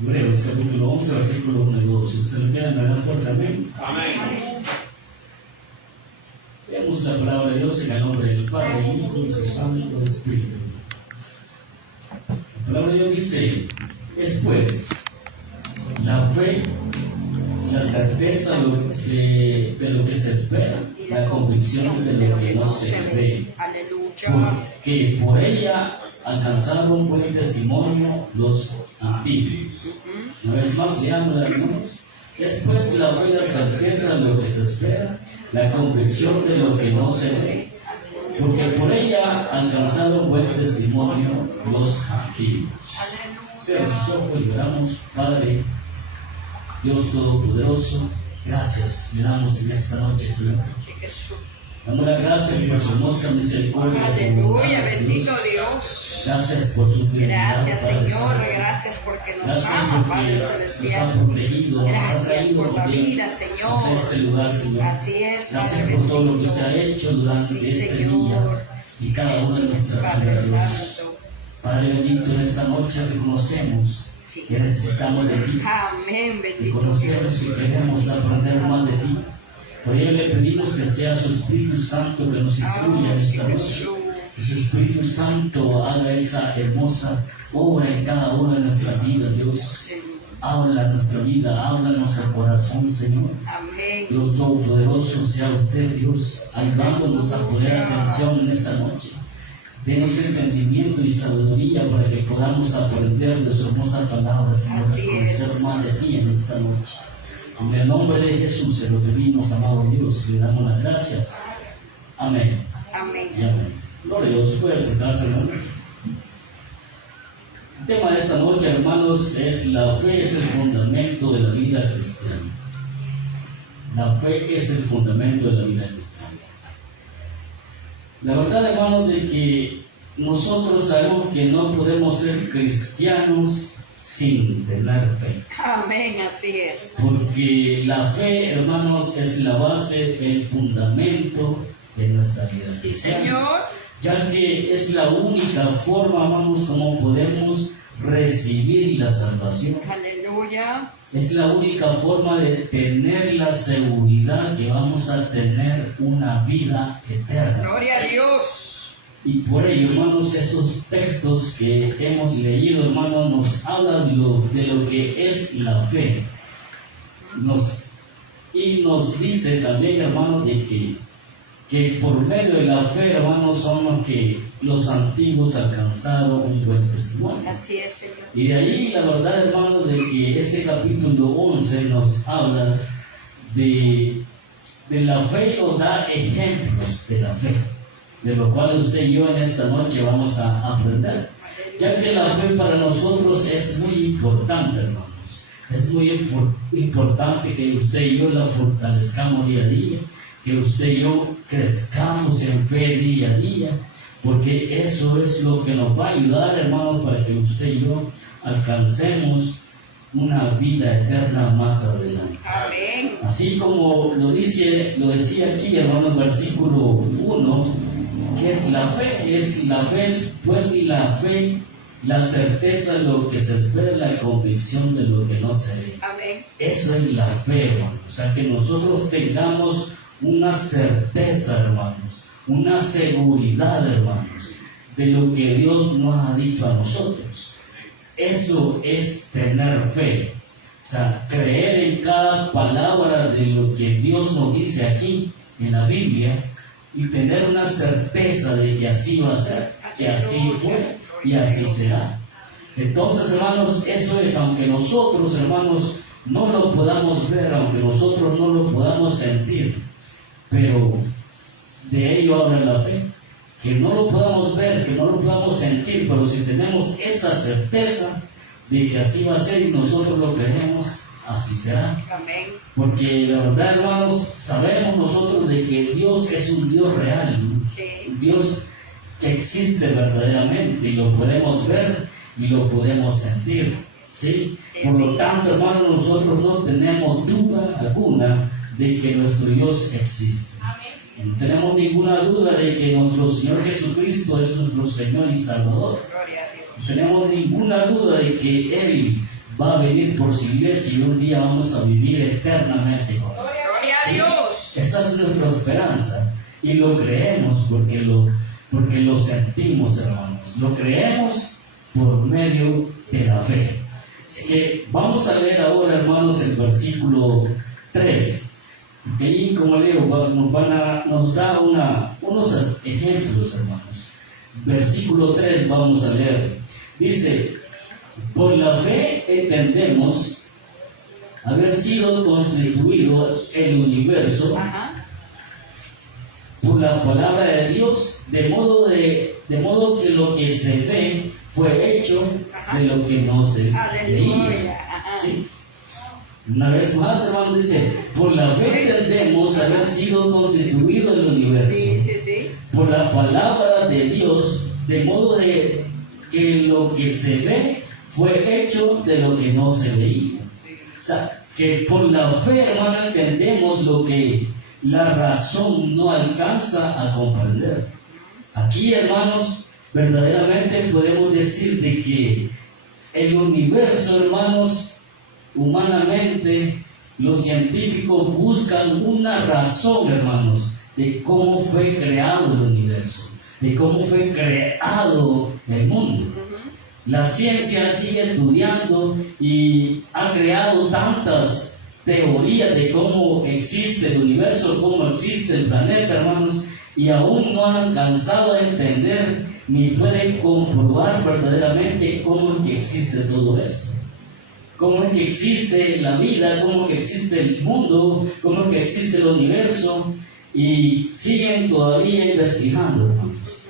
Hebreos capítulo 11, versículo 1 y 2. Si usted lo quiere, me da fuerte amén. Amén. Leemos la palabra de Dios en el nombre del Padre, del Hijo y del Santo Espíritu. La palabra de Dios dice: es pues la fe, la certeza de lo que se espera, la convicción de lo que no se ve. Porque por ella alcanzaron buen testimonio los antiguos. Una vez más, leamos, hermanos. Es pues la fe, la certeza de lo que se espera, la convicción de lo que no se ve. Porque por ella alcanzaron buen testimonio los antiguos. Cierra sus ojos y oramos. Padre, Dios Todopoderoso, gracias. Miramos en esta noche, Señor. Damos la gracia por su hermosa misericordia. Aleluya, bendito Dios. Gracias por su fidelidad. Gracias, Señor. Gracias porque nos ama, Padre Celestial. Gracias por la vida, Señor. Este lugar, Señor. Así es, Gracias Padre por todo lo que bendito. usted ha hecho durante este día y cada uno de nuestras Padre vidas. Santo. Padre bendito, en esta noche reconocemos que necesitamos de ti. Amén, bendito Reconocemos Dios. que queremos aprender más de ti. Por ello le pedimos que sea su Espíritu Santo que nos instruya en esta noche. Que su Espíritu Santo haga esa hermosa obra en cada una de nuestras vidas, Dios. Habla en nuestra vida, habla en nuestro corazón, Señor. Amén. Dios Todopoderoso, sea usted, Dios, ayudándonos a poner atención en esta noche. Denos entendimiento y sabiduría para que podamos aprender de su hermosa palabra, Señor, a conocer más de ti en esta noche. En el nombre de Jesús se lo pedimos, amado Dios, y le damos las gracias. Amén. Amén. Y amén. Gloria a Dios, puede sentarse, hermano. El tema de esta noche, hermanos, es la fe es el fundamento de la vida cristiana. La fe es el fundamento de la vida cristiana. La verdad, hermanos, de que nosotros sabemos que no podemos ser cristianos sin tener fe. Amén, así es. Porque la fe, hermanos, es la base, el fundamento de nuestra vida Sí, cristiana. Señor. Ya que es la única forma, hermanos, como podemos recibir la salvación. Aleluya. Es la única forma de tener la seguridad que vamos a tener una vida eterna. Gloria a Dios. Y por ello, hermanos, esos textos que hemos leído, hermanos, nos hablan de lo que es la fe. Y nos dice también, hermanos, de que por medio de la fe, hermanos, son los que los antiguos alcanzaron un buen testimonio. Así es, Señor. Y de ahí la verdad, hermanos, de que este capítulo 11 nos habla de la fe, o da ejemplos de la fe, de lo cual usted y yo en esta noche vamos a aprender, ya que la fe para nosotros es muy importante, hermanos. Es muy importante que usted y yo la fortalezcamos día a día, que usted y yo crezcamos en fe día a día, porque eso es lo que nos va a ayudar, hermanos, para que usted y yo alcancemos una vida eterna más adelante. Amén. Así como lo decía aquí, hermano, en versículo 1, que es la fe, la certeza de lo que se espera, la convicción de lo que no se ve. Amén. Eso es la fe, hermanos. O sea, que nosotros tengamos una certeza, hermanos, una seguridad, hermanos, de lo que Dios nos ha dicho a nosotros. Eso es tener fe. O sea, creer en cada palabra de lo que Dios nos dice aquí en la Biblia y tener una certeza de que así va a ser, que así fue y así será. Entonces, hermanos, eso es, aunque nosotros, hermanos, no lo podamos ver, aunque nosotros no lo podamos sentir, pero de ello habla la fe. Que no lo podamos ver, que no lo podamos sentir, pero si tenemos esa certeza de que así va a ser y nosotros lo creemos, así será. Amén. Porque la verdad, hermanos, sabemos nosotros de que Dios es un Dios real, Sí. un Dios que existe verdaderamente y lo podemos ver y lo podemos sentir, ¿sí? Por lo tanto, hermanos, nosotros no tenemos duda alguna de que nuestro Dios existe. No tenemos ninguna duda de que nuestro Señor Jesucristo es nuestro Señor y Salvador. Gloria a Dios. No tenemos ninguna duda de que Él va a venir por su iglesia y un día vamos a vivir eternamente con Él. Gloria a Dios. Esa es nuestra esperanza y lo creemos porque lo sentimos, hermanos. Lo creemos por medio de la fe. Así que vamos a leer ahora, hermanos, el versículo 3. Que ahí, como leo, nos da unos ejemplos, hermanos. Versículo 3 vamos a leer. Dice: por la fe entendemos haber sido constituido el universo por la palabra de Dios, de modo que lo que se ve fue hecho de lo que no se veía. ¿Sí? Una vez más, hermano, dice: por la fe entendemos haber sido constituido el universo por la palabra de Dios, de modo que lo que se ve fue hecho de lo que no se veía. O sea, que por la fe, hermano, entendemos lo que la razón no alcanza a comprender. Aquí, hermanos, verdaderamente podemos decir de que el universo, hermanos, humanamente, los científicos buscan una razón, hermanos, de cómo fue creado el universo, de cómo fue creado el mundo. La ciencia sigue estudiando y ha creado tantas teorías de cómo existe el universo, cómo existe el planeta, hermanos, y aún no han alcanzado a entender ni pueden comprobar verdaderamente cómo es que existe todo esto. Cómo es que existe la vida, cómo es que existe el mundo, cómo es que existe el universo, y siguen todavía investigando, hermanos.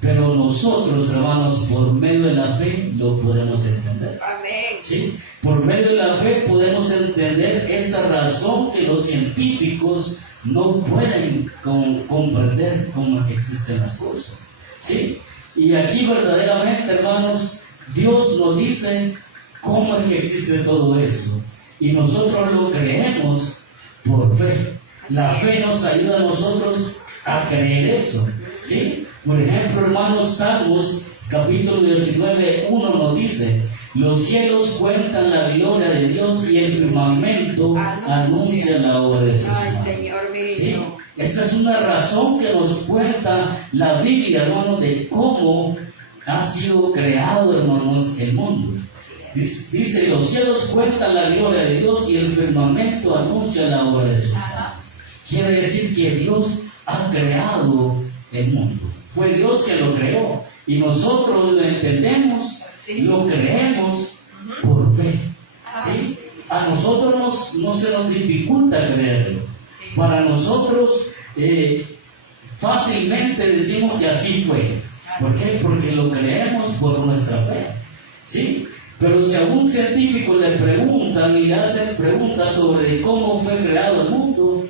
Pero nosotros, hermanos, por medio de la fe lo podemos entender. Amén. ¿Sí? Por medio de la fe podemos entender esa razón que los científicos no pueden comprender cómo es que existen las cosas. ¿Sí? Y aquí verdaderamente, hermanos, Dios nos dice cómo es que existe todo eso. Y nosotros lo creemos por fe. La fe nos ayuda a nosotros a creer eso. ¿Sí? Por ejemplo, hermanos, Salmos capítulo 19, 1 nos dice: los cielos cuentan la gloria de Dios y el firmamento anuncia la obra de sus manos. Señor mío. ¿Sí? Esa es una razón que nos cuenta la Biblia, hermanos, de cómo ha sido creado, hermanos, el mundo. Dice: los cielos cuentan la gloria de Dios y el firmamento anuncia la obra de sus manos. Quiere decir que Dios ha creado el mundo. Fue Dios que lo creó. Y nosotros lo entendemos, lo creemos por fe. ¿Sí? A nosotros no se nos dificulta creerlo. Para nosotros fácilmente decimos que así fue. ¿Por qué? Porque lo creemos por nuestra fe. ¿Sí? Pero si a un científico le preguntan y le hacen preguntas sobre cómo fue creado el mundo,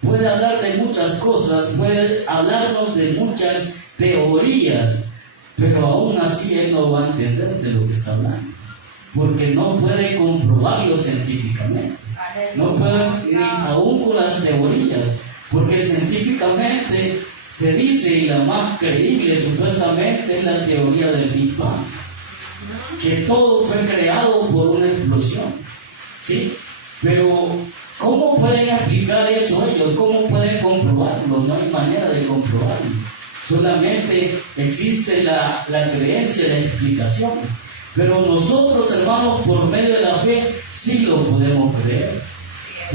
puede hablar de muchas cosas, puede hablarnos de muchas teorías, pero aún así él no va a entender de lo que está hablando, porque no puede comprobarlo científicamente, no puede ni aún con las teorías, porque científicamente se dice, y la más creíble supuestamente es la teoría del Big Bang, que todo fue creado por una explosión, ¿sí? Pero ¿cómo pueden explicar eso ellos? ¿Cómo pueden comprobarlo? No hay manera de comprobarlo. Solamente existe la creencia, la explicación. Pero nosotros, hermanos, por medio de la fe, sí lo podemos creer.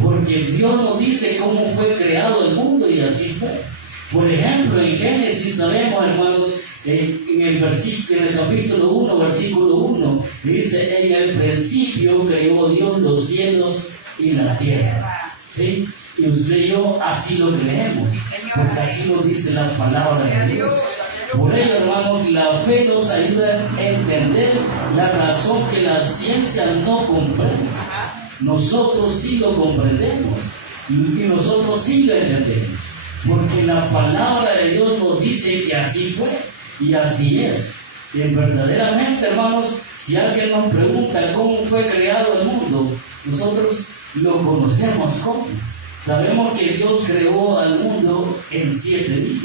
Porque Dios nos dice cómo fue creado el mundo y así fue. Por ejemplo, en Génesis sabemos, hermanos, en el capítulo 1, versículo 1, dice: en el principio creó Dios los cielos y la tierra. ¿Sí? Y usted y yo así lo creemos, porque así lo dice la palabra de Dios. Por ello, hermanos, la fe nos ayuda a entender la razón que la ciencia no comprende. Nosotros sí lo comprendemos y nosotros sí lo entendemos, porque la palabra de Dios nos dice que así fue y así es. Y verdaderamente, hermanos, si alguien nos pregunta cómo fue creado el mundo, nosotros lo conocemos como. Sabemos que Dios creó al mundo en 7 días,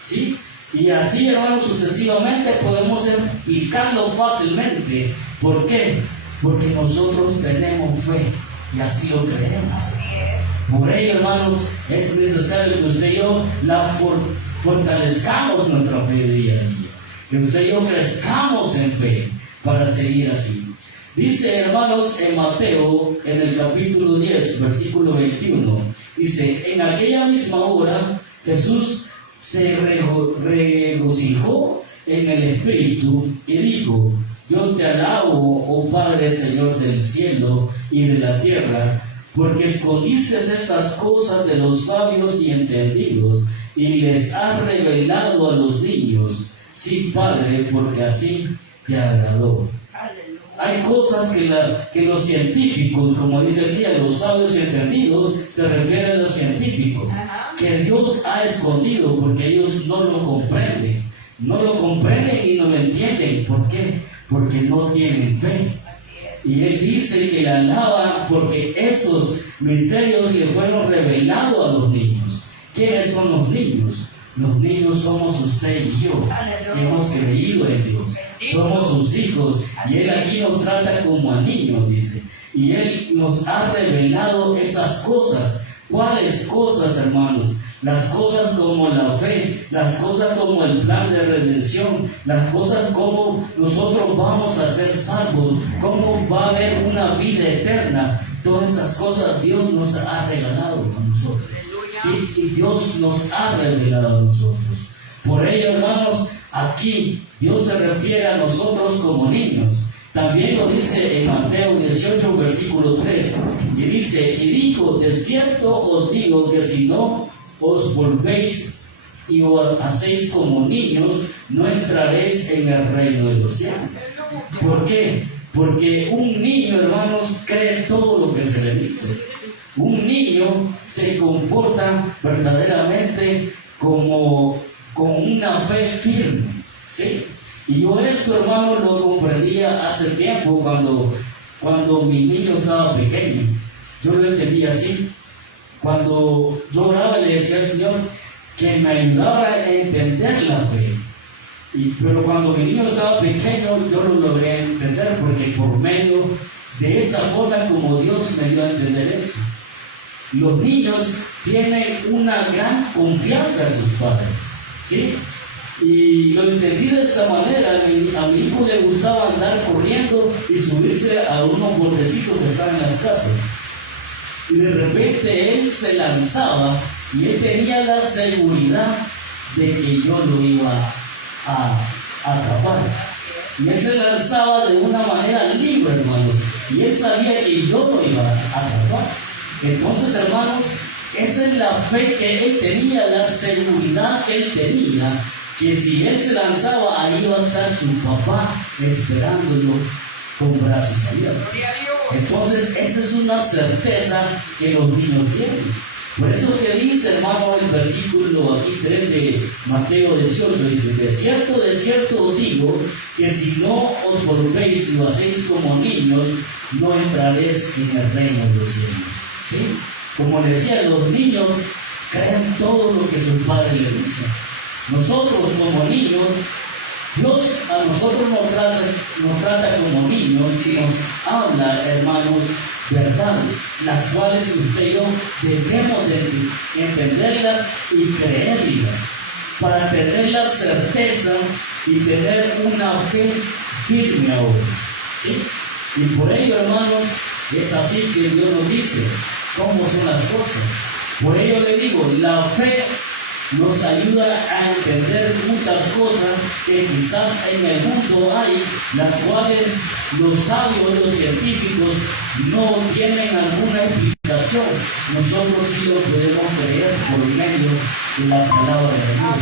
¿sí? Y así, hermanos, sucesivamente podemos explicarlo fácilmente. ¿Por qué? Porque nosotros tenemos fe y así lo creemos. Así es. Por ello, hermanos, es necesario que usted y yo fortalezcamos nuestra fe día a día. Que usted y yo crezcamos en fe para seguir así. Dice, hermanos, en Mateo, en el capítulo 10, versículo 21, dice, en aquella misma hora Jesús se regocijó en el Espíritu y dijo, yo te alabo, oh Padre, Señor del cielo y de la tierra, porque escondiste estas cosas de los sabios y entendidos y les has revelado a los niños. Sí, Padre, porque así te agradó. Hay cosas que los científicos, como dice aquí, a los sabios y entendidos, se refiere a los científicos, que Dios ha escondido porque ellos no lo comprenden. No lo comprenden y no lo entienden. ¿Por qué? Porque no tienen fe. Y Él dice que le alaban porque esos misterios le fueron revelados a los niños. ¿Quiénes son los niños? Los niños somos usted y yo, que hemos creído en Dios. Somos sus hijos y Él aquí nos trata como a niños, dice. Y Él nos ha revelado esas cosas. ¿Cuáles cosas, hermanos? Las cosas como la fe, las cosas como el plan de redención, las cosas como nosotros vamos a ser salvos, cómo va a haber una vida eterna. Todas esas cosas Dios nos ha regalado a nosotros. ¿Sí? Y Dios nos ha revelado a nosotros. Por ello, hermanos, aquí Dios se refiere a nosotros como niños. También lo dice en Mateo 18, versículo 3. Y dice, y dijo, de cierto os digo que si no os volvéis y os hacéis como niños, no entraréis en el reino de los cielos. ¿Por qué? Porque un niño, hermanos, cree todo lo que se le dice. Un niño se comporta verdaderamente como con una fe firme, ¿sí? Y yo esto, hermano, lo comprendía hace tiempo cuando mi niño estaba pequeño. Yo lo entendía así. Cuando yo oraba le decía al Señor que me ayudara a entender la fe. Pero cuando mi niño estaba pequeño yo lo logré entender porque por medio de esa forma como Dios me dio a entender eso. Los niños tienen una gran confianza en sus padres, ¿sí? Y lo entendí de esta manera. A mi hijo le gustaba andar corriendo y subirse a unos botecitos que estaban en las casas. Y de repente él se lanzaba y él tenía la seguridad de que yo lo iba a atrapar. Y él se lanzaba de una manera libre, hermanos. Y él sabía que yo lo iba a atrapar. Entonces, hermanos, esa es la fe que él tenía, la seguridad que él tenía, que si él se lanzaba, ahí iba a estar su papá esperándolo con brazos abiertos. Entonces, esa es una certeza que los niños tienen. Por eso que dice, hermano, el versículo aquí 3 de Mateo 18, dice, de cierto os digo, que si no os volvéis y lo hacéis como niños, no entraréis en el reino de los cielos. ¿Sí? Como le decía, los niños creen todo lo que sus padres les dicen. Nosotros como niños, Dios a nosotros nos trata como niños y nos habla, hermanos, verdades, las cuales usted y yo debemos de entenderlas y creerlas, para tener la certeza y tener una fe firme ahora. ¿Sí? Y por ello, hermanos, es así que Dios nos dice cómo son las cosas. Por ello le digo, la fe nos ayuda a entender muchas cosas que quizás en el mundo hay, las cuales los sabios, los científicos no tienen alguna explicación. Nosotros sí lo podemos creer por medio de la palabra de Dios,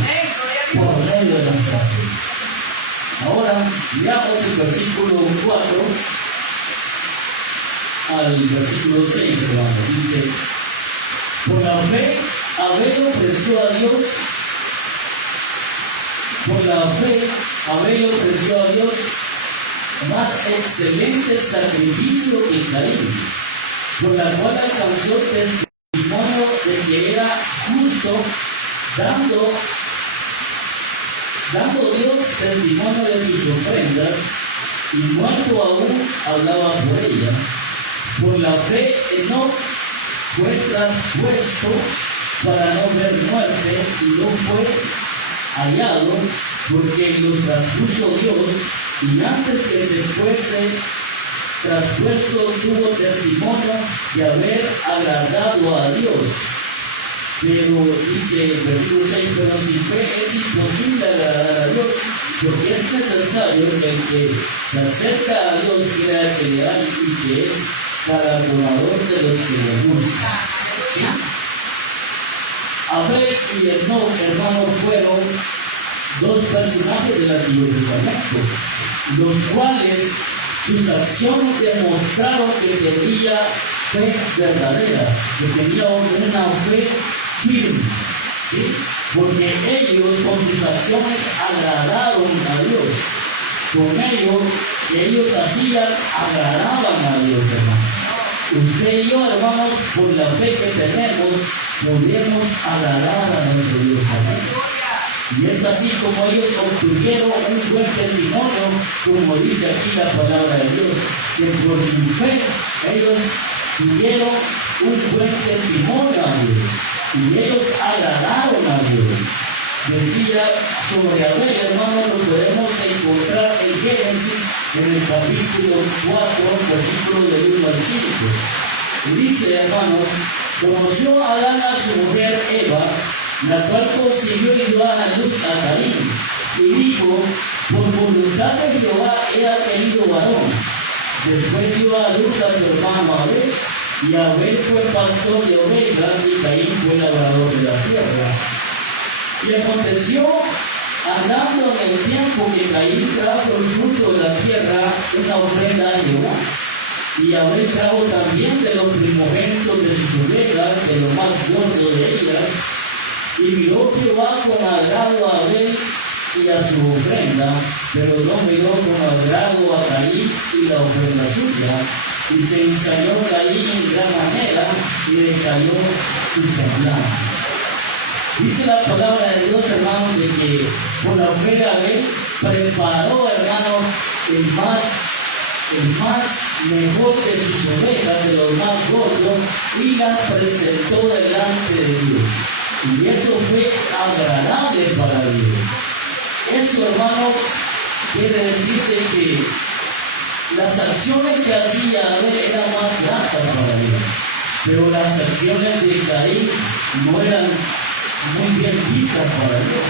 por medio de nuestra fe. Ahora, veamos el versículo 4 al versículo 6, hermano. Dice, por la fe, Abel ofreció a Dios, más excelente sacrificio que Caín, por la cual alcanzó testimonio de que era justo, dando Dios testimonio de sus ofrendas, y muerto aún hablaba por ella. Por la fe Enoc fue traspuesto para no ver muerte y no fue hallado porque lo traspuso Dios, y antes que se fuese traspuesto tuvo testimonio de haber agradado a Dios. Pero dice el versículo 6, pero sin fe es imposible agradar a Dios, porque es necesario que el que se acerca a Dios crea que le hay y que es galardonador de los que le buscan. ¿Sí? Abel y Enoc, hermanos, fueron dos personajes del Antiguo Testamento, los cuales sus acciones demostraron que tenía fe verdadera, que tenía una fe firme, ¿sí? Porque ellos con sus acciones agradaron a Dios. Con ellos, que ellos hacían, agradaban a Dios, hermanos. Usted y yo, hermanos, por la fe que tenemos, podemos agradar a nuestro Dios. Amén. Y es así como ellos obtuvieron un buen testimonio, como dice aquí la palabra de Dios, que por su fe ellos tuvieron un buen testimonio a Dios y ellos agradaron a Dios. Decía sobre Abel, hermano, lo podemos encontrar en Génesis, en el capítulo 4, versículo del 1 al 5. Y dice, hermanos, conoció Adán a su mujer Eva, la cual concibió y dio a luz a Caín, y dijo, por voluntad de Jehová he tenido varón. Después dio a luz a su hermano Abel, y Abel fue pastor de ovejas, y Caín fue labrador de la tierra. Y aconteció, andando en el tiempo, que Caín trajo el fruto de la tierra, una ofrenda a Jehová. Y Abel trajo también de los primogénitos de sus ovejas, de lo más gordo de ellas. Y miró Jehová con agrado a Abel y a su ofrenda, pero no miró con agrado a Caín y la ofrenda suya. Y se ensañó Caín en gran manera y decayó su semblante. Dice la palabra de Dios, hermanos, de que por la fe de Abel preparó, hermanos, el más mejor de sus ovejas, de los más gordos, y las presentó delante de Dios. Y eso fue agradable para Dios. Eso, hermanos, quiere decir de que las acciones que hacía Abel eran más gratas para Dios, pero las acciones de Caín no eran muy bien vistas para Dios.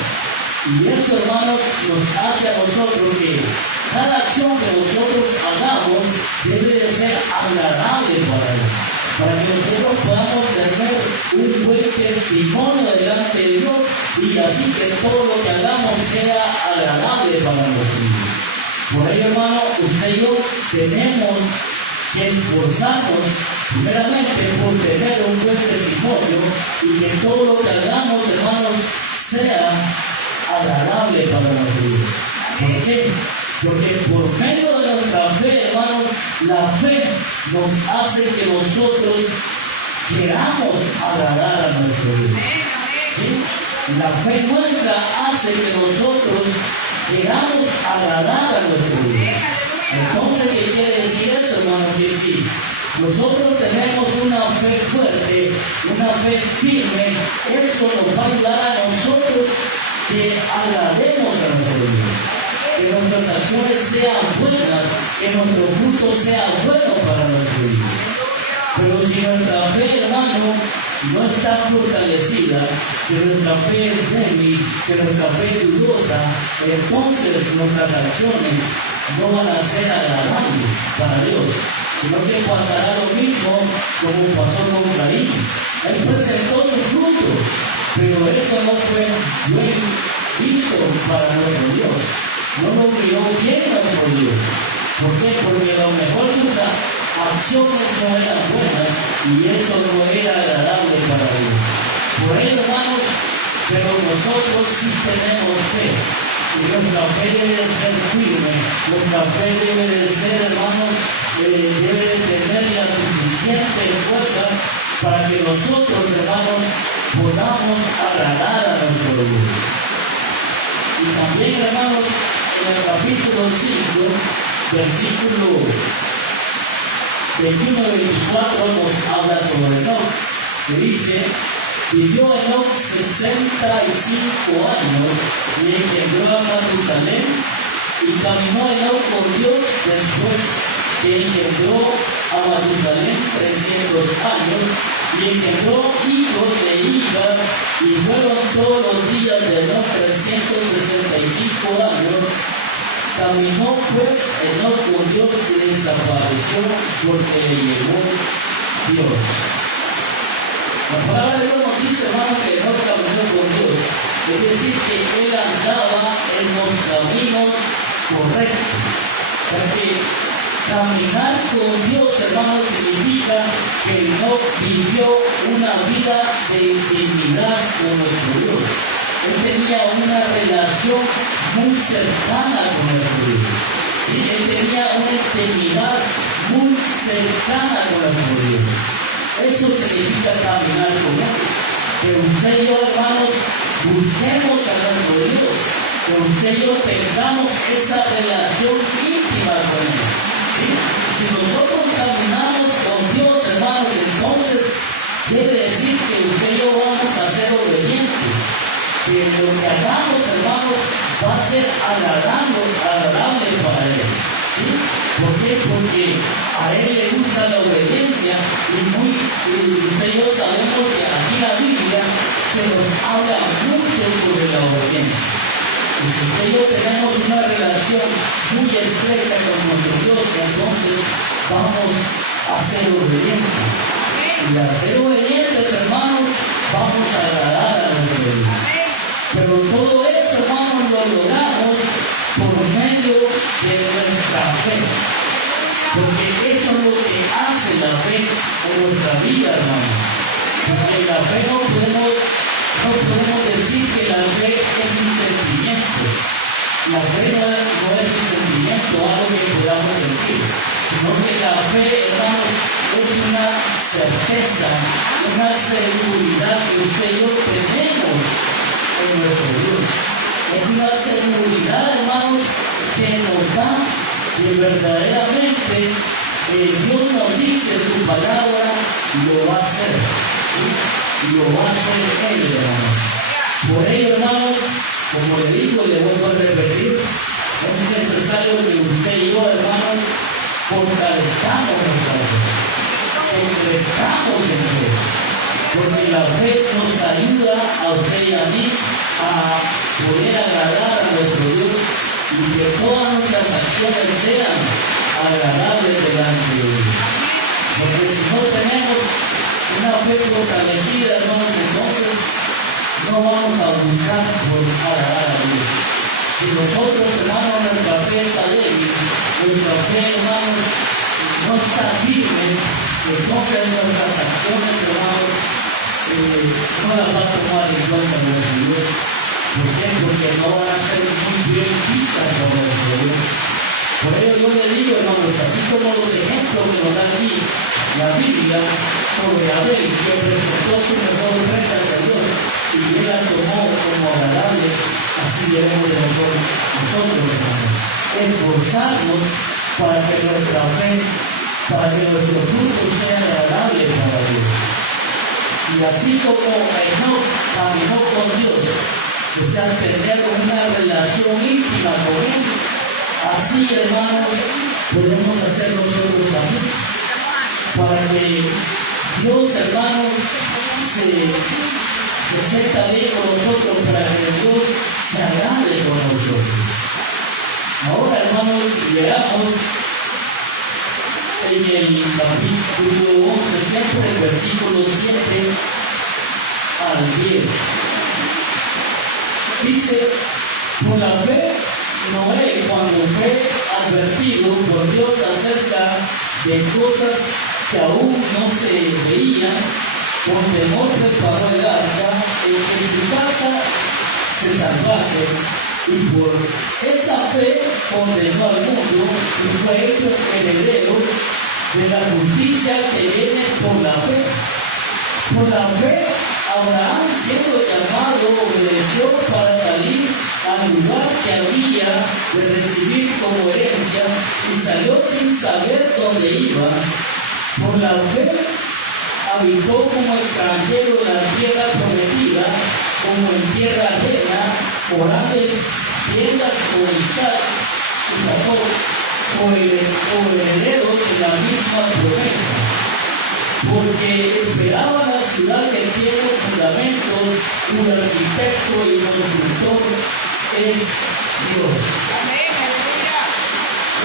Y eso, hermanos, nos hace a nosotros que cada acción que nosotros hagamos debe de ser agradable para Dios, para que nosotros podamos tener un buen testimonio delante de Dios y así que todo lo que hagamos sea agradable para nosotros. Por ello, hermano, usted y yo tenemos que esforzarnos primeramente por tener un buen testimonio y que todo lo que hagamos, hermanos, sea agradable para nosotros. ¿Por qué? Porque por medio de nuestra fe, hermanos, la fe nos hace que nosotros queramos agradar a nuestro Dios. ¿Sí? La fe nuestra hace que nosotros queramos agradar a nuestro Dios. Entonces, ¿qué quiere decir eso, hermano? Que si nosotros tenemos una fe fuerte, una fe firme, eso nos va a ayudar a nosotros que agrademos a nuestro Dios, que nuestras acciones sean buenas, que nuestro fruto sea bueno para nuestro Dios. Pero si nuestra fe, hermano, no está fortalecida, si nuestra fe es débil, si nuestra fe es dudosa, entonces nuestras acciones no van a ser agradables para Dios, sino que pasará lo mismo como pasó con Caín. Él presentó sus frutos, pero eso no fue bien visto para nuestro Dios. No lo miró bien nuestro Dios. ¿Por qué? Porque a lo mejor sus acciones no eran buenas y eso no era agradable para Dios. Por ello, hermanos, pero nosotros sí tenemos fe. Y nuestra fe debe de ser firme, nuestra fe debe de ser, hermanos, debe de tener la suficiente fuerza para que nosotros, hermanos, podamos agradar a nuestro Dios. Y también, hermanos, en el capítulo 5 versículo 21 y 24 nos habla sobre Enoc, que dice: vivió Enoc 65 años y engendró a Matusalén, y caminó Enoc con Dios después que engendró a Matusalén 300 años, y engendró hijos e hijas, y fueron todos los días de Enoc 365 años. Caminó pues Enoc con Dios y desapareció porque le llevó Dios. La palabra de Dios nos dice, hermano, que Enoc caminó con Dios. Es decir, que él andaba en los caminos correctos. O sea que caminar con Dios, hermano, significa que Enoc vivió una vida de intimidad con nuestro Dios. Él tenía una relación muy cercana con nuestro Dios. ¿Sí? Él tenía una intimidad muy cercana con nuestro Dios. Eso significa caminar con Él. Que usted y yo, hermanos, busquemos a nuestro Dios. Que usted y yo tengamos esa relación íntima con Él. ¿Sí? Si nosotros caminamos con Dios, hermanos, entonces quiere decir que usted y yo vamos a ser obedientes. Que lo que hagamos, hermanos, va a ser agradable para Él. ¿Sí? ¿Por qué? Porque a Él le gusta la obediencia y usted y yo sabemos que aquí en la Biblia se nos habla mucho sobre la obediencia. Y si usted y yo tenemos una relación muy estrecha con nuestro Dios, entonces vamos a ser obedientes. Y al ser obedientes, hermanos, vamos a agradar a nuestro Dios. Pero todo eso, hermanos, lo logramos por medio de nuestra fe. Porque eso es lo que hace la fe en nuestra vida, hermanos. Porque la fe no podemos decir que la fe es un sentimiento. La fe no es un sentimiento, algo que podamos sentir. Sino que la fe, hermanos, es una certeza, una seguridad que usted y yo tenemos en nuestro Dios. Es una seguridad, hermanos, que nos da que verdaderamente Dios nos dice su palabra y lo va a hacer. ¿Sí? Y lo va a hacer Él, hermanos. Por ello, hermanos, como le digo y le vuelvo a repetir, es necesario que usted y yo, hermanos, fortalezcamos nuestra fe, que crezcamos en fe. Porque la fe nos ayuda a usted y a mí a poder agradar a nuestro Dios y que todas nuestras acciones sean agradables delante de Dios. Porque si no tenemos una fe fortalecida, hermanos, entonces no vamos a buscar por agradar a Dios. Si nosotros, hermanos, nuestra fe está débil, nuestra fe, hermanos, no está firme, entonces nuestras acciones, hermanos, no las va a tomar en cuenta nuestro Dios. ¿Por qué? Porque no van a ser muy bien vistas por nuestro Dios. Por ello yo le digo, hermanos, así como los ejemplos que nos da aquí la Biblia sobre Abel, que presentó su mejor ofrenda hacia Dios y él la tomó como agradable, así debemos de nosotros, hermanos, esforzarnos para que nuestra fe, para que nuestros frutos sean agradables para Dios. Y así como Enoc caminó con Dios, o sea, tener una relación íntima con Él, así, hermanos, podemos hacer nosotros también. Para que Dios, hermanos, se sienta bien con nosotros, para que Dios se agrade con nosotros. Ahora, hermanos, leamos en el capítulo 11, siempre el versículo 7 al 10. Dice: por la fe, Noé, cuando fue advertido por Dios acerca de cosas que aún no se veían, con temor preparó el arca en que su casa se salvase, y por esa fe condenó al mundo y fue hecho heredero de la justicia que viene por la fe. Por la fe, Abraham, siendo llamado, obedeció para salir al lugar que había de recibir como herencia y salió sin saber dónde iba. Por la fe habitó como extranjero en la tierra prometida, como en tierra ajena, morando en tiendas con Isaac y Jacob, por heredero de la misma promesa, porque esperaba la ciudad que tiene fundamentos, un arquitecto y constructor es Dios. Amén, aleluya.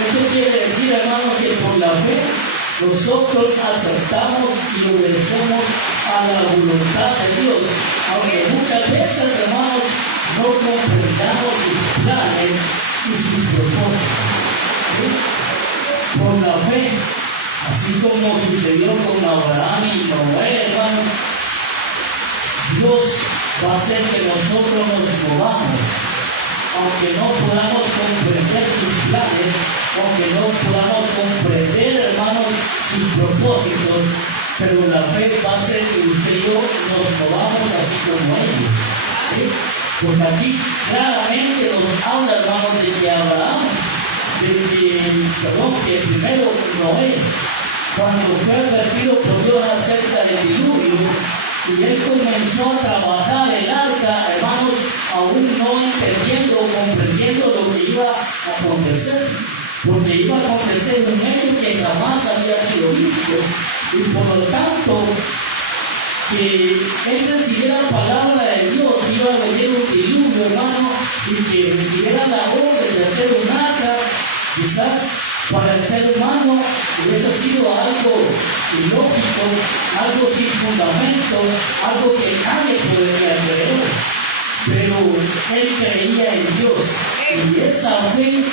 Esto quiere decir, hermanos, que por la fe nosotros aceptamos y obedecemos a la voluntad de Dios, aunque muchas veces, hermanos, no comprendamos sus planes y sus propósitos. ¿Sí? Por la fe, así como sucedió con Abraham y Noé, hermanos, Dios va a hacer que nosotros nos movamos, aunque no podamos comprender sus planes, aunque no podamos comprender, hermanos, sus propósitos, pero la fe va a hacer que usted y yo nos movamos así como ellos. ¿Sí? Porque aquí claramente nos habla, hermanos, de que Abraham, que primero Noé, cuando fue advertido por Dios acerca del diluvio, y él comenzó a trabajar el arca, hermanos, aún no entendiendo o comprendiendo lo que iba a acontecer, porque iba a acontecer un hecho que jamás había sido visto, y por lo tanto, que él recibiera palabra de Dios, iba a venir un diluvio, hermano, y que recibiera la orden de hacer un arca, quizás para el ser humano hubiese sido algo ilógico, algo sin fundamento, algo que nadie podría creer. Pero él creía en Dios y esa fe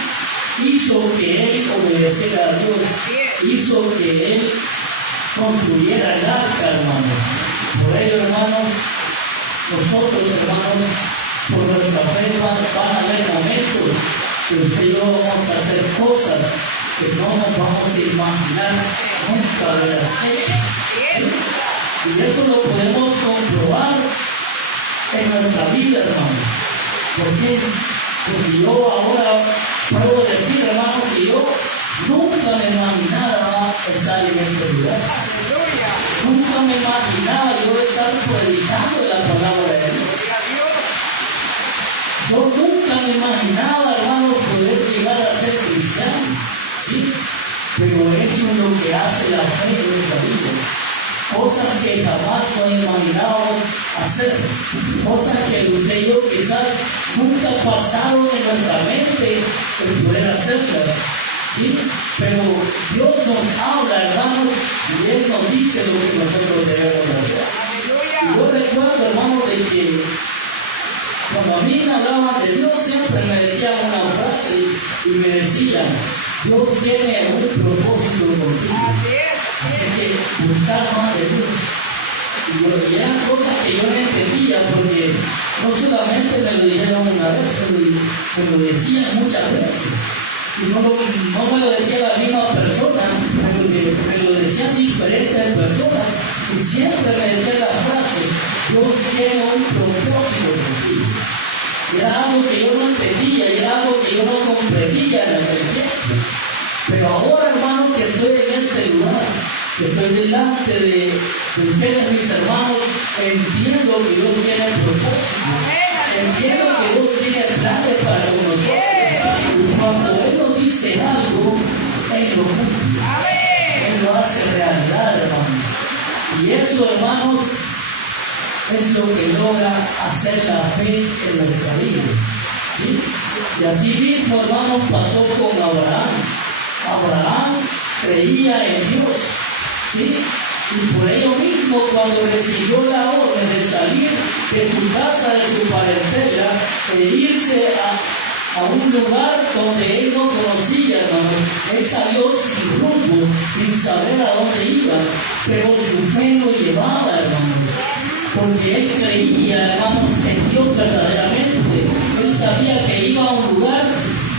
hizo que él obedeciera a Dios, hizo que él construyera el arca, hermanos. Por ello, hermanos, nosotros, hermanos, por nuestra fe van a haber momentos que usted y yo vamos a hacer cosas que no nos vamos a imaginar nunca haberlas hecho. ¿Sí? Y eso lo podemos comprobar en nuestra vida, hermanos. ¿Por qué? Porque yo ahora puedo decir, hermanos, que yo nunca me imaginaba estar en este lugar. Nunca me imaginaba yo estar predicando la palabra de Dios. Yo nunca me imaginaba, hermano, poder llegar a ser cristiano. ¿Sí? Pero eso es lo que hace la fe en nuestra vida. Cosas que jamás nos imaginábamos hacer. Cosas que usted y yo quizás nunca pasaron en nuestra mente el poder hacerlas. ¿Sí? Pero Dios nos habla, hermanos, y Él nos dice lo que nosotros debemos hacer. Y yo recuerdo, hermano, de que cuando a mí me hablaban de Dios, siempre me decían una frase y me decían: Dios tiene un propósito contigo. Así que buscar más de Dios. Y eran cosas que yo no entendía, porque no solamente me lo dijeron una vez, me lo decían muchas veces. Y no me lo decía la misma persona, me lo decían diferentes personas, y siempre me decían la frase: Dios tiene un propósito contigo. Y era algo que yo no entendía, y era algo que yo no comprendía en aquel tiempo. Pero ahora, hermano, que estoy en ese lugar, que estoy delante de ustedes, mis hermanos, entiendo que Dios tiene propósito. Entiendo que Dios tiene planes para nosotros. Y cuando Él nos dice algo, Él lo cumple. Él lo hace realidad, hermanos. Y eso, hermanos, es lo que logra hacer la fe en nuestra vida. ¿Sí? Y así mismo, hermanos, pasó con Abraham. Abraham creía en Dios. ¿Sí? Y por ello mismo, cuando recibió la orden de salir de su casa, de su parentela, e irse a un lugar donde él no conocía, hermanos, él salió sin rumbo, sin saber a dónde iba, pero su fe lo llevaba, hermanos, porque él creía, hermanos, en Dios verdaderamente. Él sabía que iba a un lugar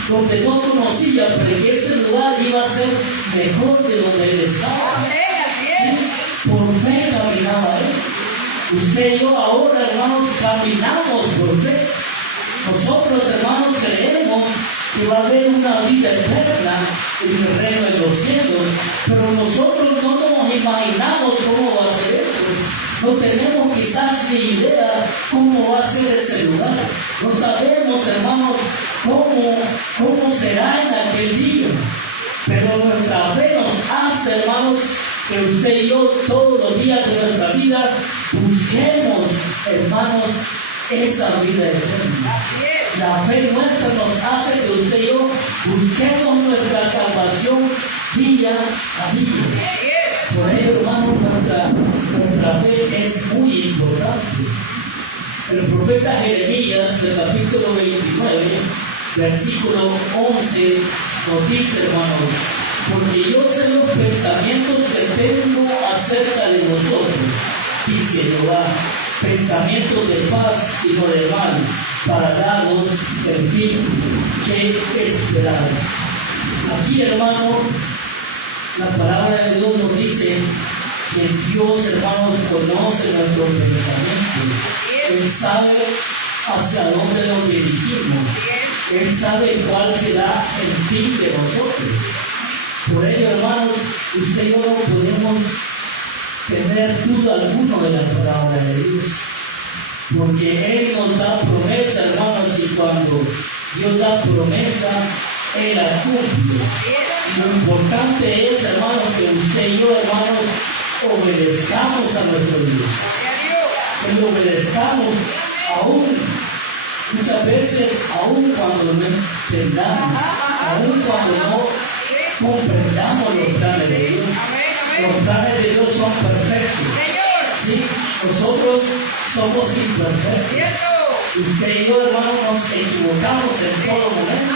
donde no conocía, pero que ese lugar iba a ser mejor de donde él estaba. ¿Sí? Por fe caminaba él. Usted y yo ahora, hermanos, caminamos por fe. Nosotros, hermanos, creemos que va a haber una vida eterna en el reino de los cielos, pero nosotros no nos imaginamos cómo va a ser eso. No tenemos quizás ni idea cómo va a ser ese lugar. No sabemos, hermanos, cómo será en aquel día. Pero nuestra fe nos hace, hermanos, que usted y yo todos los días de nuestra vida busquemos, hermanos, esa vida eterna. La fe nuestra nos hace que usted y yo busquemos nuestra salvación día a día. Por ello, hermanos, nuestra fe es muy importante. El profeta Jeremías, del capítulo 29, versículo 11, nos dice, hermanos: porque yo sé los pensamientos que tengo acerca de vosotros, dice Jehová, pensamientos de paz y no de mal, para daros el fin que esperáis. Aquí, hermano, la palabra de Dios nos dice que Dios, hermanos, conoce nuestros pensamientos. Él sabe hacia dónde nos dirigimos. Él sabe cuál será el fin de nosotros. Por ello, hermanos, usted y yo no podemos tener duda alguna de la palabra de Dios, porque Él nos da promesa, hermanos, y cuando Dios da promesa, Él la cumple. Lo importante es, hermanos, que usted y yo, hermanos, obedezcamos a nuestro Dios, que lo obedezcamos aún, muchas veces, aún cuando no entendamos, aún cuando no comprendamos los planes de Dios. Los planes de Dios son perfectos. Sí, nosotros somos imperfectos. Usted y yo, hermano, nos equivocamos en todo momento.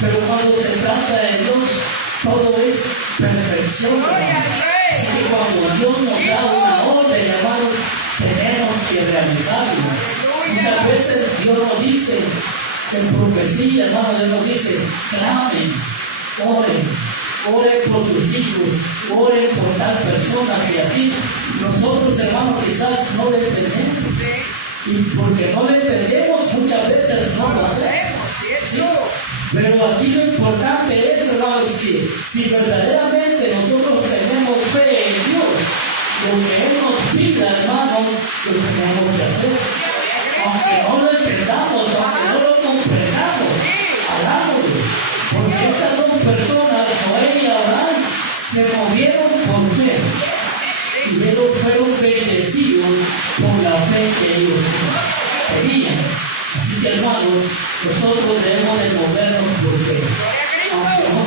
Pero cuando se trata de Dios, todo es perfección. Así que cuando Dios nos da una orden, hermanos, tenemos que realizarla. Muchas veces Dios nos dice, en profecía, hermanos, Dios nos dice: clamen, oren por sus hijos, oren por tal persona, y así. Nosotros, hermanos, quizás no le entendemos. Y porque no le entendemos, muchas veces no lo hacemos. ¿Sí? Pero aquí lo importante es, hermanos, que si verdaderamente nosotros tenemos fe en Dios, lo que Él nos pida, hermanos, lo tenemos que hacer. Aunque no lo entendamos, aunque no lo comprendamos, hagámoslo. Porque estas dos personas, Noé y Abraham, se movieron por fe. Y ellos fueron bendecidos por la fe que ellos tenían. Así que, hermanos, nosotros debemos de movernos por fe, aunque no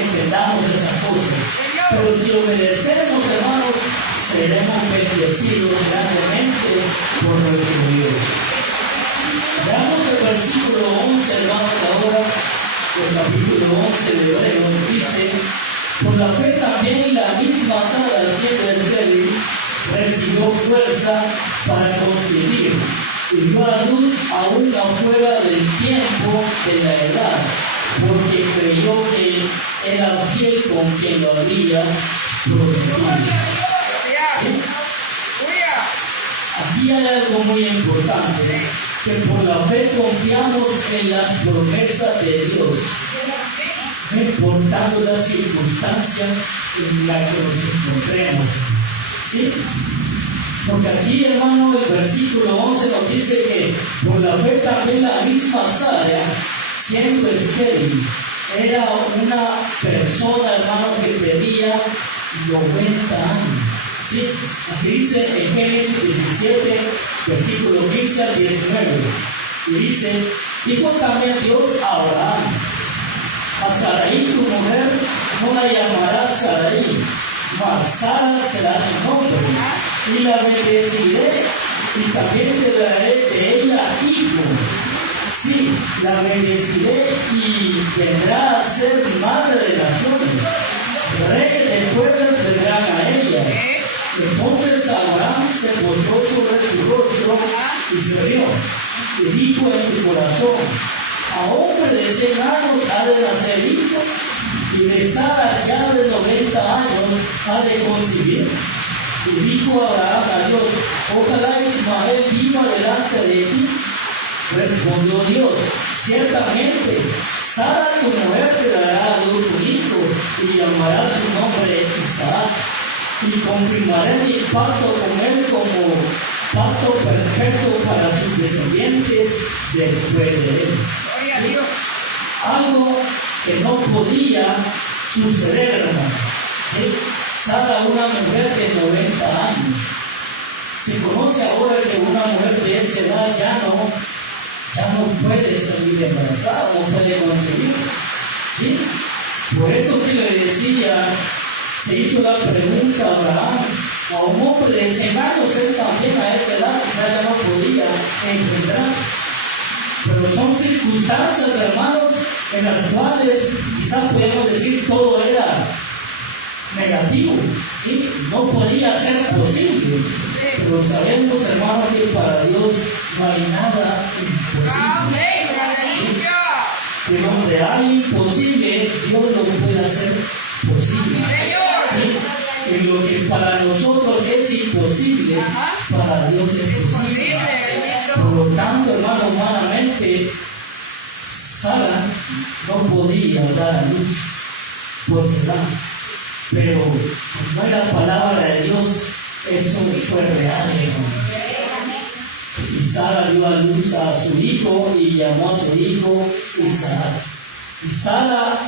entendamos esas cosas. Pero si obedecemos, hermanos, seremos bendecidos grandemente por nuestro Dios. Veamos el versículo 11, hermanos, ahora, el capítulo 11 de Hebreos, dice: por la fe también la misma Sara, siendo estéril, recibió fuerza para concebir y dio a luz aún afuera del tiempo de la edad, porque creyó que era fiel con quien lo había prometido. ¿Sí? Aquí hay algo muy importante, que por la fe confiamos en las promesas de Dios, no importando la circunstancia en la que nos encontremos. ¿Sí? Porque aquí, hermano, el versículo 11 nos dice que por la fe también la misma Sara, siendo estéril, era una persona, hermano, que tenía 90 años. ¿Sí? Aquí dice en Génesis 17, versículo 15 al 19, y dice: dijo también Dios a Abraham: a Sarai tu mujer no la llamarás Sarai, mas Sara será su nombre, y la bendeciré, y también te daré de ella hijo. Sí, la bendeciré y vendrá a ser madre de naciones. Reyes de pueblos vendrán a ella. Entonces Abraham se postró sobre su rostro y se rió, y dijo en su corazón: a hombre de 100 años ha de nacer hijo, y de Sara ya de 90 años ha de concebir. Y dijo Abraham a Dios: ojalá Ismael viva delante de ti. Respondió Dios: ciertamente, Sara tu mujer te dará a luz un hijo y llamará su nombre Isaac, y confirmaré mi pacto con él como pacto perfecto para sus descendientes después de él. Gloria a Dios. Algo que no podía suceder, hermano. ¿Sí? Sara, una mujer de 90 años. Se conoce ahora que una mujer de esa edad ya no puede salir embarazada, no puede concebir. ¿Sí? Por eso que le decía, se hizo la pregunta a Abraham, a un hombre de 100 años, él también a esa edad quizá ya no podía engendrar. Pero son circunstancias, hermanos, en las cuales quizá podemos decir todo era negativo, ¿sí? No podía ser posible. Pero sabemos, hermanos, que para Dios no hay nada imposible. Amén. Aleluya. Que donde hay imposible, Dios lo puede hacer posible. Señor. ¿Sí? Que lo que para nosotros es imposible, para Dios es Es posible. posible, Por bendito. lo tanto, hermano, humanamente, Sara no podía dar a luz por edad. Pero como era palabra de Dios, eso fue real, hermano. Y Sara dio a luz a su hijo y llamó a su hijo Isaac. Y Sara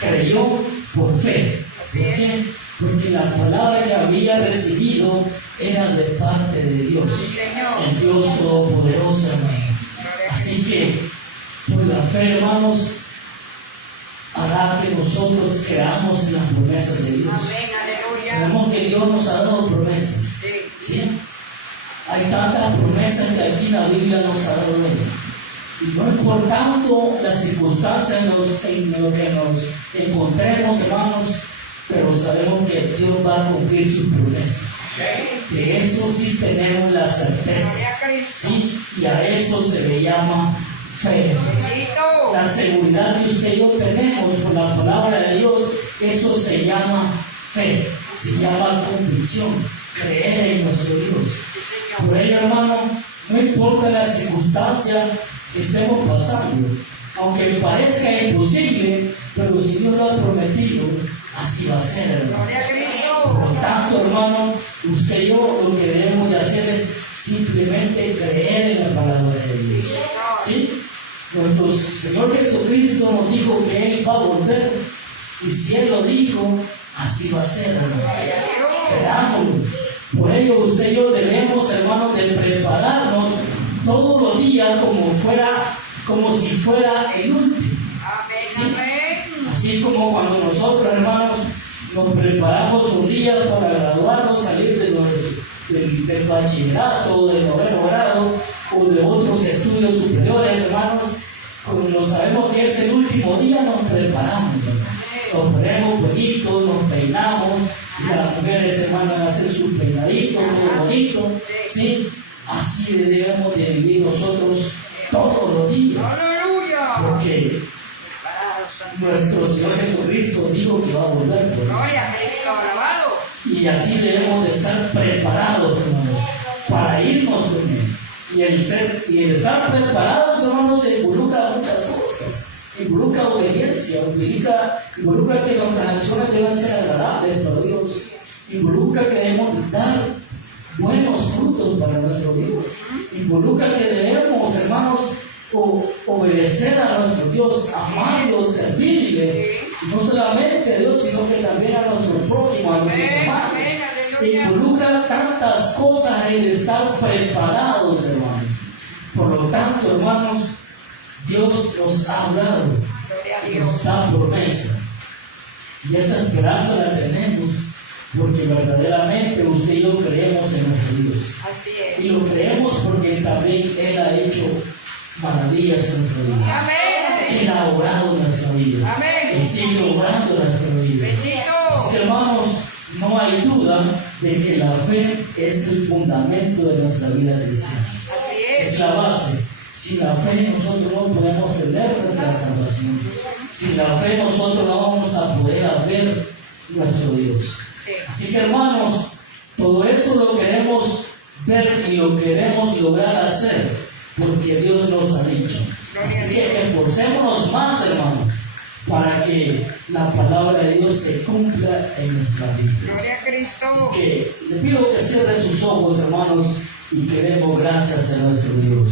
creyó por fe. ¿Por qué? Porque la palabra que había recibido era de parte de Dios, el Dios Todopoderoso, hermano. Así que, por la fe, hermanos, hará que nosotros creamos en las promesas de Dios. Amén. Aleluya. Sabemos que Dios nos ha dado promesas. Sí. ¿Sí? Hay tantas promesas que aquí en la Biblia nos ha dado Él. Y no importando las circunstancias en lo que nos encontremos, hermanos, pero sabemos que Dios va a cumplir sus promesas. De eso sí tenemos la certeza. Gloria a Cristo. ¿Sí? Y a eso se le llama fe. Bendito. La seguridad que usted y yo tenemos por la palabra de Dios, eso se llama fe, se llama convicción, creer en nuestro Dios. Sí, Señor. Por ello, hermano, no importa la circunstancia que estemos pasando, aunque parezca imposible, pero si Dios lo ha prometido, así va a ser, hermano. Gloria a Cristo. Por lo tanto, hermano, usted y yo lo que debemos de hacer es simplemente creer en la palabra de Dios. ¿Sí? Nuestro Señor Jesucristo nos dijo que Él va a volver, y si Él lo dijo, así va a ser, hermano. Creámoslo. Por ello, usted y yo debemos, hermanos, de prepararnos todos los días como si fuera el último. ¿Sí? Amén. Así como cuando nosotros, hermanos, nos preparamos un día para graduarnos, salir del bachillerato, del 9º grado o de otros estudios superiores, hermanos, cuando sabemos que es el último día, nos preparamos, hermanos. Nos ponemos bonitos, nos peinamos, y las mujeres, hermanos, hacen sus peinaditos, todo bonito, ¿sí? Así debemos de vivir nosotros todos los días, Aleluya. porque nuestro Señor Jesucristo dijo que va a volver por nosotros. Gloria a Cristo. Alabado. Y así debemos de estar preparados, hermanos, para irnos con Él. Y el estar preparados, hermanos, se involucra muchas cosas. Involucra obediencia, involucra que nuestras acciones deben ser agradables para Dios. Involucra que debemos dar buenos frutos para nuestro Dios. Involucra que debemos, hermanos, obedecer a nuestro Dios, amarlo, servirle. Y no solamente a Dios, sino que también a nuestro prójimo, a nuestros hermanos. Involucra tantas cosas el estar preparados, hermanos. Por lo tanto, hermanos, Dios nos ha hablado, nos da promesa. Y esa esperanza la tenemos porque verdaderamente usted y yo creemos en nuestro Dios. Así es. Y lo creemos porque también Él ha hecho maravillas en nuestra vida. Amén. Él ha obrado en nuestra vida. Amén. Y sigue obrando en nuestra vida. Bendito. Así que, hermanos, no hay duda de que la fe es el fundamento de nuestra vida cristiana. Así Es es. la base. Sin la fe nosotros no podemos tener nuestra salvación. Sin la fe nosotros no vamos a poder ver nuestro Dios. Sí. Así que, hermanos, todo eso lo queremos ver y lo queremos lograr hacer porque Dios nos ha dicho. Así que esforcémonos más, hermanos, para que la palabra de Dios se cumpla en nuestra vida. Gloria a Cristo. Así que le pido que cierre sus ojos, hermanos, y que demos gracias a nuestro Dios.